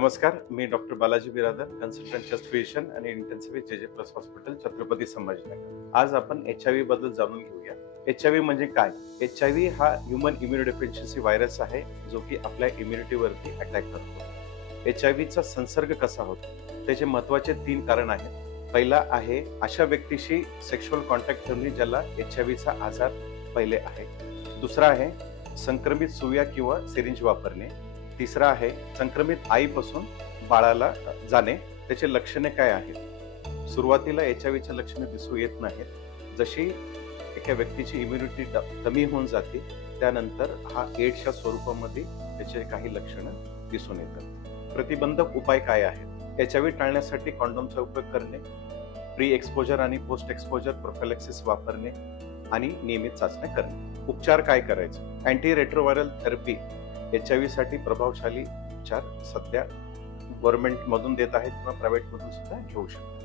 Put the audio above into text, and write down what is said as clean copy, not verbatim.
नमस्कार, मी डॉक्टर बालाजी बिरादर, consultant chest physician आणि इंटेन्सिव्हिस्ट जे प्लस हॉस्पिटल, छत्रपती संभाजीनगर. आज आपण HIV बद्दल जाणून घेऊया. HIV म्हणजे काय? HIV हा ह्यूमन इम्युनोडेफिशियन्सी व्हायरस आहे, जो की आपल्या इम्युनिटीवरती अटॅक करतो. HIVचा संसर्ग कसा होतो? त्याचे महत्त्वाचे 3 कारण आहेत. पहिला आहे अशा व्यक्तीशी सेक्शुअल कॉन्टॅक्ट ठेवणे ज्याला HIVचा आजार पहिले आहे. दुसरा आहे संक्रमित सुया किंवा सिरिंज वापरणे. तिसरा आहे संक्रमित आईपासून बाळाला जाणे. त्याचे लक्षणे काय आहेत? सुरुवातीला HIVची लक्षणे दिसू येत नाहीत. जशी एका व्यक्तीची इम्युनिटी कमी होऊन जाते, त्यानंतर हा एड्सच्या स्वरूपामध्ये त्याचे काही लक्षणं दिसून येतात. प्रतिबंधक उपाय काय आहेत? HIV टाळण्यासाठी कॉन्डोमचा उपयोग करणे, प्री एक्सपोजर आणि पोस्ट एक्सपोजर प्रोफिलॅक्सिस वापरणे आणि नियमित चाचण्या करणे. उपचार काय करायचे? अँटी रेट्रोव्हायरल थेरपी HIV साठी प्रभावशाली उपचार सध्या गव्हर्नमेंट मधून देत आहेत किंवा प्रायव्हेट मधून सुद्धा घेऊ शकतात.